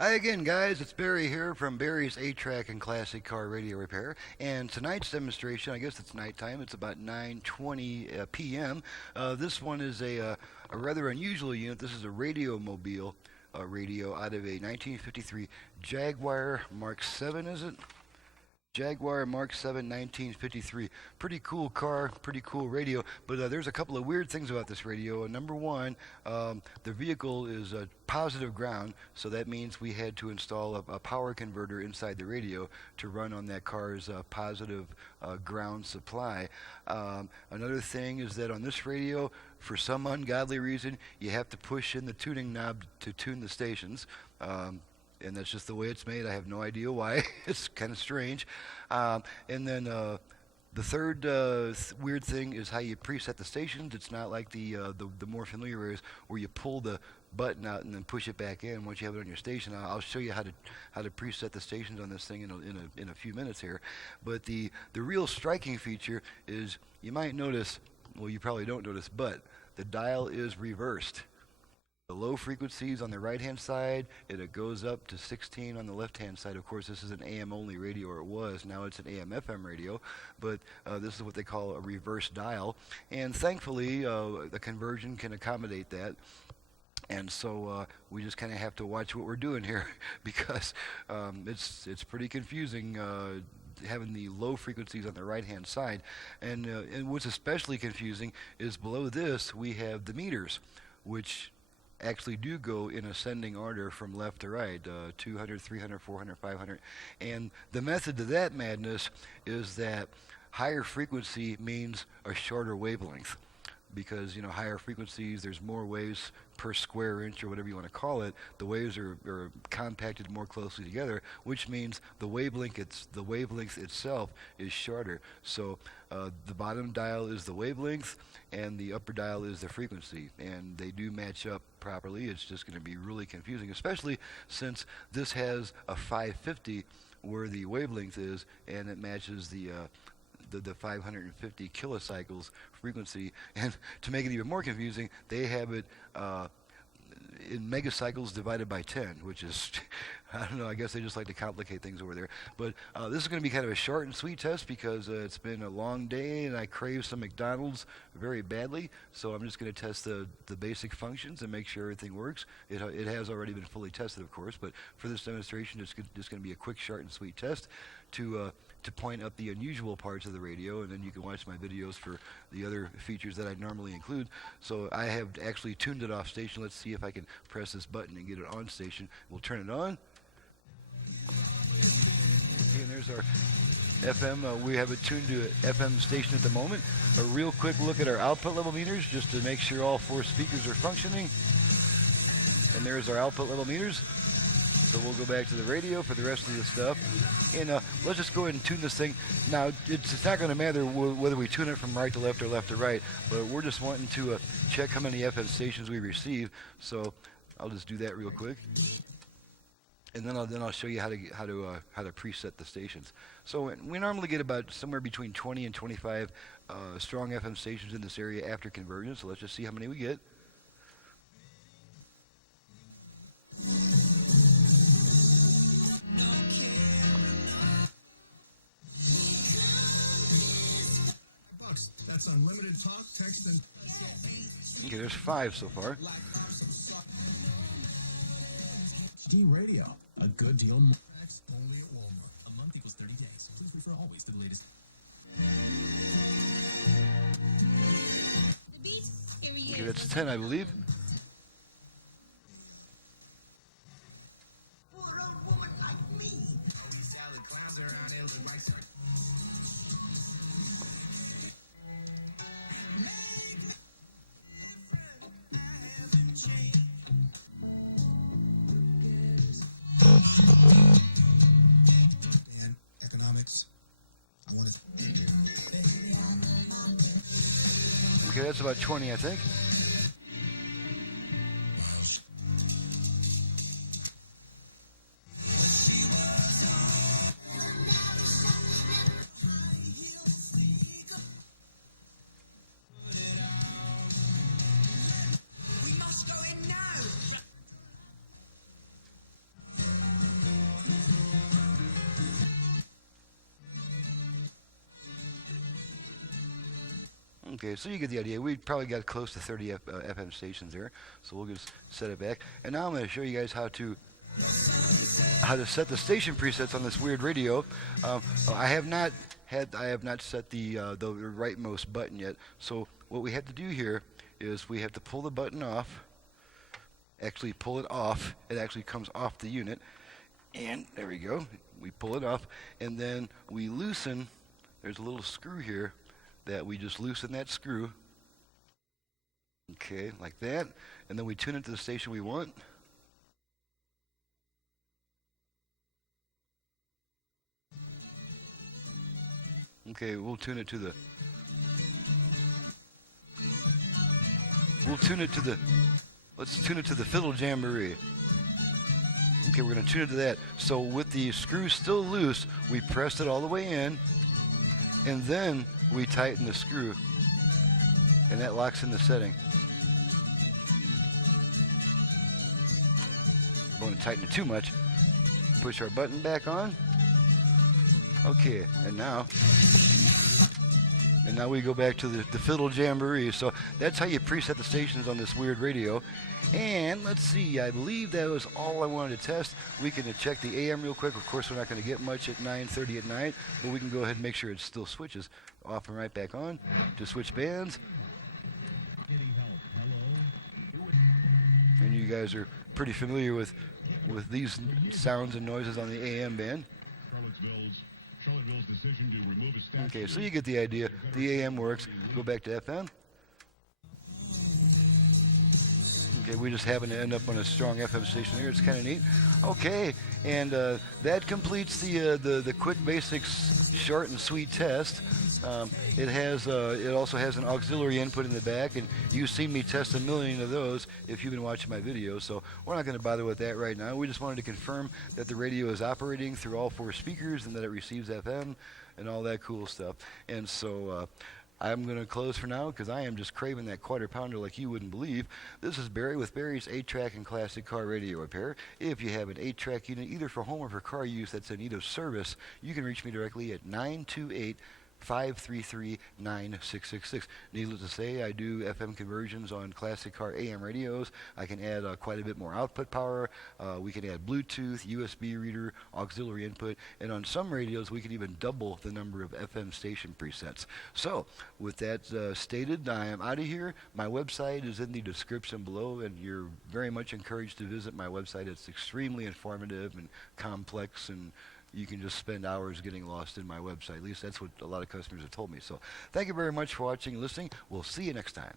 Hi again, guys. It's Barry here from Barry's 8-Track and Classic Car Radio Repair. And tonight's demonstration, I guess it's nighttime. It's about 9:20 p.m. This one is a rather unusual unit. This is a Radiomobile radio out of a 1953 Jaguar Mark 7, is it? Jaguar Mark 7 1953. Pretty cool car, pretty cool radio, but there's a couple of weird things about this radio. Number one, the vehicle is positive ground, so that means we had to install a power converter inside the radio to run on that car's positive ground supply. Another thing is that on this radio, for some ungodly reason, you have to push in the tuning knob to tune the stations. And that's just the way it's made. I have no idea why. It's kind of strange. And then the third weird thing is how you preset the stations. It's not like the more familiar areas where you pull the button out and then push it back in once you have it on your station. I'll show you how to preset the stations on this thing in a few minutes here. But the real striking feature is you might notice, well, you probably don't notice, but the dial is reversed. The low frequencies on the right-hand side, it goes up to 16 on the left-hand side. Of course, this is an AM-only radio, or it was. Now it's an AM-FM radio, but this is what they call a reverse dial. And thankfully, the conversion can accommodate that. And so we just kind of have to watch what we're doing here because it's pretty confusing having the low frequencies on the right-hand side. And what's especially confusing is below this we have the meters, which actually do go in ascending order from left to right, 200, 300, 400, 500. And the method to that madness is that higher frequency means a shorter wavelength. Because, higher frequencies, there's more waves per square inch or whatever you want to call it. The waves are compacted more closely together, which means the wavelength itself is shorter. So the bottom dial is the wavelength, and the upper dial is the frequency, and they do match up properly. It's just going to be really confusing, especially since this has a 550 where the wavelength is, and it matches the 550 kilocycles frequency. And to make it even more confusing, they have it in megacycles divided by 10, which is, I don't know, I guess they just like to complicate things over there. But this is going to be kind of a short and sweet test because it's been a long day and I crave some McDonald's very badly. So I'm just going to test the basic functions and make sure everything works. It has already been fully tested, of course, but for this demonstration, it's just going to be a quick, short, and sweet test to point up the unusual parts of the radio, and then you can watch my videos for the other features that I normally include. So I have actually tuned it off station. Let's see if I can press this button and get it on station. We'll turn it on. Okay, and there's our FM. We have it tuned to an FM station at the moment. A real quick look at our output level meters just to make sure all 4 speakers are functioning. And there's our output level meters. So we'll go back to the radio for the rest of the stuff. And let's just go ahead and tune this thing. Now, it's not going to matter whether we tune it from right to left or left to right, but we're just wanting to check how many FM stations we receive. So I'll just do that real quick. And then I'll show you how to preset the stations. So we normally get about somewhere between 20 and 25 strong FM stations in this area after conversion. So let's just see how many we get. That's unlimited talk, text, and... Okay, there's 5 so far. Steam Radio, a good deal. That's only at Walmart. A month equals 30 days. Please refer always to the latest. Okay, that's 10, I believe. Economics. I want to. Okay, that's about 20, I think. Okay, so you get the idea. We probably got close to 30 FM stations there, so we'll just set it back. And now I'm going to show you guys how to set the station presets on this weird radio. I have not set the rightmost button yet. So what we have to do here is we have to pull the button off. Actually pull it off. It actually comes off the unit, and there we go. We pull it off, and then we loosen. There's a little screw here that we just loosen that screw. Okay, like that, and then we tune it to the station we want. Okay, we'll tune it to the let's tune it to the Fiddle Jamboree. Okay, we're going to tune it to that. So with the screw still loose, we press it all the way in, and then we tighten the screw, and that locks in the setting. Don't want to tighten it too much. Push our button back on. Okay, and now we go back to the Fiddle Jamboree. So that's how you preset the stations on this weird radio. And let's see, I believe that was all I wanted to test. We can check the AM real quick. Of course, we're not going to get much at 9:30 at night, but we can go ahead and make sure it still switches off and right back on to switch bands. And you guys are pretty familiar with these sounds and noises on the AM band. Okay, so you get the idea. The AM works. Go back to FM. Okay, we just happen to end up on a strong FM station here. It's kind of neat. Okay, and that completes the quick basics short and sweet test. It also has an auxiliary input in the back, and you've seen me test a million of those if you've been watching my videos, so we're not going to bother with that right now. We just wanted to confirm that the radio is operating through all 4 speakers and that it receives FM and all that cool stuff. And so I'm going to close for now because I am just craving that quarter pounder like you wouldn't believe. This is Barry with Barry's 8-track and classic car radio repair. If you have an 8-track unit either for home or for car use that's in need of service, you can reach me directly at 928-533-9666. Needless to say, I do FM conversions on classic car AM radios. I can add quite a bit more output power. We can add Bluetooth, USB reader, auxiliary input, and on some radios we can even double the number of FM station presets. So, with that stated, I am out of here. My website is in the description below, and you're very much encouraged to visit my website. It's extremely informative and complex, and you can just spend hours getting lost in my website. At least that's what a lot of customers have told me. So thank you very much for watching and listening. We'll see you next time.